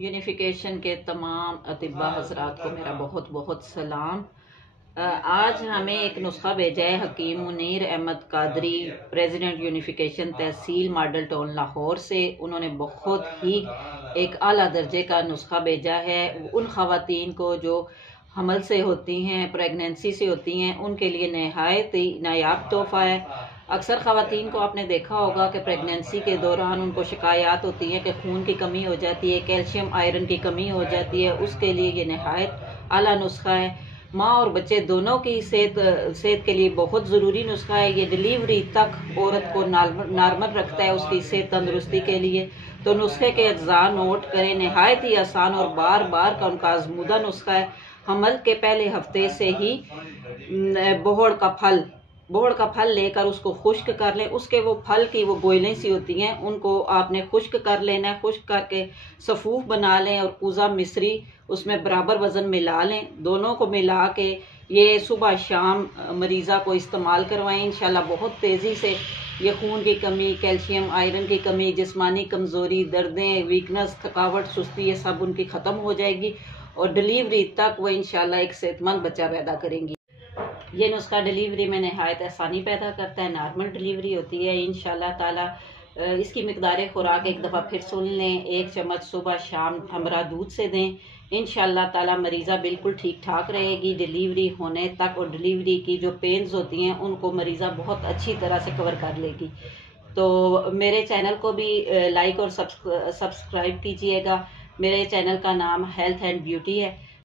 Unification के तमाम अतिबा हजरात को मेरा बहुत बहुत सलाम। आज हमें एक नुस्खा भेजा है हकीम मुनीर अहमद कादरी, प्रेसिडेंट यूनिफिकेशन तहसील मॉडल टाउन लाहौर से। उन्होंने बहुत ही एक आला दर्जे का नुस्खा भेजा है उन खवातीन को जो हमल से होती हैं, प्रेगनेंसी से होती हैं, उनके लिए नहायत ही नायाब तोहफा है। अक्सर खवातीन को आपने देखा होगा कि प्रेगनेंसी के दौरान उनको शिकायत होती है कि खून की कमी हो जाती है, कैल्शियम आयरन की कमी हो जाती है। उसके लिए ये नहायत आला नुस्खा है। माँ और बच्चे दोनों की सेहत के लिए बहुत ज़रूरी नुस्खा है। ये डिलीवरी तक औरत को नॉर्मल रखता है उसकी सेहत तंदुरुस्ती के लिए। तो नुस्खे के अज्जा नोट करें। नहायत ही आसान और बार बार का उनका आजमूदा नुस्खा है। हमल के पहले हफ्ते से ही बोहड़ का फल लेकर उसको खुश्क कर लें। उसके वो फल की वो गोयलें सी होती हैं, उनको आपने खुश्क कर लेना है। खुश्क करके सफूफ बना लें और कूजा मिश्री उसमें बराबर वजन मिला लें। दोनों को मिला के ये सुबह शाम मरीज़ा को इस्तेमाल करवाएं। इंशाल्लाह बहुत तेज़ी से ये खून की कमी, कैल्शियम आयरन की कमी, जिस्मानी कमज़ोरी, दर्दें, वीकनेस, थकावट, सुस्ती, ये सब उनकी ख़त्म हो जाएगी और डिलीवरी तक वो इंशाल्लाह एक सेहतमंद बच्चा पैदा करेंगी। ये नुस्खा डिलीवरी में नहायत आसानी पैदा करता है। नॉर्मल डिलीवरी होती है इंशाल्लाह ताला। इसकी मिकदार खुराक एक दफ़ा फिर सुन लें। 1 चम्मच सुबह शाम हमरा दूध से दें। इंशाल्लाह ताला मरीज़ा बिल्कुल ठीक ठाक रहेगी डिलीवरी होने तक। और डिलीवरी की जो पेन्स होती हैं उनको मरीज़ा बहुत अच्छी तरह से कवर कर लेगी। तो मेरे चैनल को भी लाइक और सब्सक्राइब कीजिएगा। मेरे चैनल का नाम हेल्थ एंड ब्यूटी है।